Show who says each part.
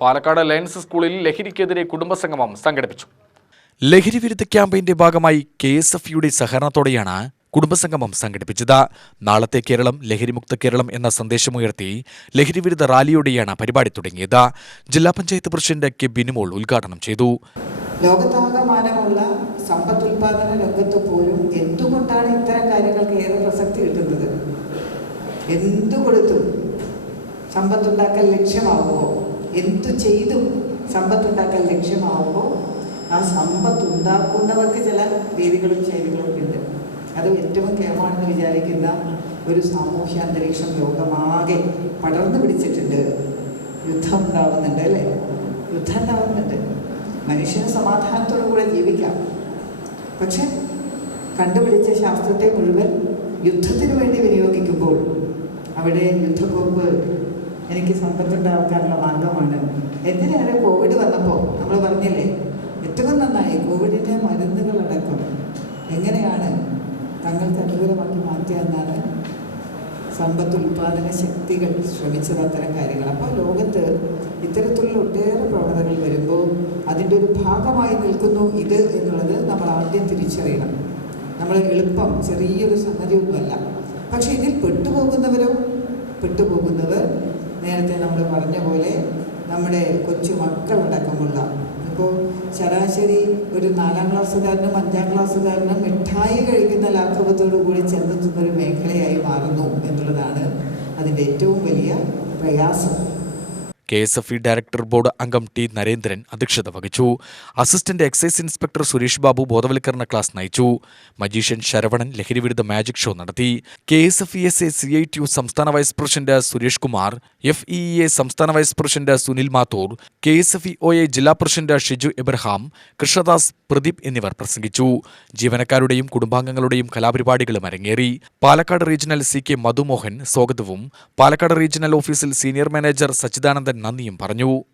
Speaker 1: Palakkad lions സ്കൂളിൽ ലഹരിക്കെതിരെ കുടുംബസംഗമം സംഘടിപ്പിച്ചു.
Speaker 2: ലഹരി വിരുദ്ധ ക്യാമ്പയിന്റെ ഭാഗമായി കെ എസ് എഫ് യുടെ സഹകരണത്തോടെയാണ് കുടുംബസംഗമം സംഘടിപ്പിച്ചത്. നാളത്തെ കേരളം ലഹരിമുക്ത കേരളം എന്ന സന്ദേശമുയർത്തി ലഹരി വിരുദ്ധ റാലിയോടെയാണ് പരിപാടി തുടങ്ങിയത്. ജില്ലാ പഞ്ചായത്ത് പ്രസിഡന്റ് കെ ബിനുമോൾ ഉദ്ഘാടനം ചെയ്തു.
Speaker 3: ലോകത്താകമാനമുള്ള സമ്പത്തുൽപാദന രംഗത്ത് പോലും എന്തുകൊണ്ടാണ് ഇത്തരം കാര്യങ്ങൾക്ക് ഏറെ പ്രസക്തി കിട്ടുന്നത്? എന്തു കൊടുത്തും സമ്പത്തുണ്ടാക്കൽ ലക്ഷ്യമാവുമ്പോൾ എന്തു ചെയ്തും സമ്പത്തുണ്ടാക്കാൻ ലക്ഷ്യമാവുമ്പോൾ ആ സമ്പത്ത് ഉണ്ടാക്കുന്നവർക്ക് ചില രീതികളും ശൈലികളും ഉണ്ട്. അത് ഏറ്റവും കേമാണെന്ന് വിചാരിക്കുന്ന ഒരു സാമൂഹ്യ അന്തരീക്ഷം ലോകമാകെ പടർന്നു പിടിച്ചിട്ടുണ്ട്. യുദ്ധം ഉണ്ടാവുന്നുണ്ട് അല്ലേ? യുദ്ധം ഉണ്ടാവുന്നുണ്ട്. മനുഷ്യന് സമാധാനത്തോടു കൂടെ ജീവിക്കാം. പക്ഷെ കണ്ടുപിടിച്ച ശാസ്ത്രത്തെ മുഴുവൻ യുദ്ധത്തിന് വേണ്ടി വിനിയോഗിക്കുമ്പോൾ അവിടെ യുദ്ധക്കോപ്പ് എനിക്ക് സമ്പത്തുണ്ടാക്കാനുള്ള എന്തിനേറെ കോവിഡ് വന്നപ്പോൾ? നമ്മൾ പറഞ്ഞില്ലേ ഏറ്റവും നന്നായി കോവിഡിന്റെ മരുന്നുകളടക്കം എങ്ങനെയാണ് തങ്ങൾക്ക് അനുകൂലമാക്കി മാറ്റുക എന്നാണ് സമ്പത്ത് ഉൽപാദന ശക്തികൾ ശ്രമിച്ചത് അത്തരം കാര്യങ്ങൾ. അപ്പോൾ ലോകത്ത് ഇത്തരത്തിലുള്ള ഒട്ടേറെ പ്രവണതകൾ വരുമ്പോൾ അതിന്റെ ഒരു ഭാഗമായി നിൽക്കുന്നു ഇത് എന്നുള്ളത് നമ്മൾ ആദ്യം തിരിച്ചറിയണം. നമ്മൾ എളുപ്പം ചെറിയൊരു സംഗതിയൊന്നുമല്ല. പക്ഷേ ഇതിൽ പെട്ടുപോകുന്നവരോ? പെട്ടുപോകുന്നവർ നേരത്തെ നമ്മൾ പറഞ്ഞ പോലെ നമ്മുടെ കൊച്ചു മക്കളടക്കമുള്ള ഇപ്പോൾ ശരാശരി ഒരു നാലാം ക്ലാസ്സുകാരനും അഞ്ചാം ക്ലാസ്സുകാരനും മിഠായി കഴിക്കുന്ന ലാഘവത്തോടു കൂടി ചെന്നെത്തുന്ന ഒരു മേഖലയായി മാറുന്നു എന്നുള്ളതാണ് അതിന്റെ ഏറ്റവും വലിയ പ്രയാസം.
Speaker 2: K S F E director board അംഗം ടി നരേന്ദ്രൻ അധ്യക്ഷത വഹിച്ചു. Assistant excise inspector Suresh Babu ബോധവൽക്കരണ ക്ലാസ് നയിച്ചു. മജീഷ്യൻ ശരവണൻ ലഹരിവിരുദ്ധ മാജിക് ഷോ നടത്തി. K S F E S A C I T U സംസ്ഥാന vice president Suresh Kumar F E A സംസ്ഥാന vice president Sunil Mathur K S F E O A ജില്ലാ president Shiju Abraham Krishnadas Pradeep എന്നിവർ പ്രസംഗിച്ചു. ജീവനക്കാരുടെയും കുടുംബാംഗങ്ങളുടെയും കലാപരിപാടികളും അരങ്ങേറി. Palakkad regional C K Madhumohan സ്വാഗതവും. പാലക്കാട് റീജിയണൽ ഓഫീസിൽ സീനിയർ മാനേജർ സച്ചിദാനന്ദൻ നന്ദിയും പറഞ്ഞു.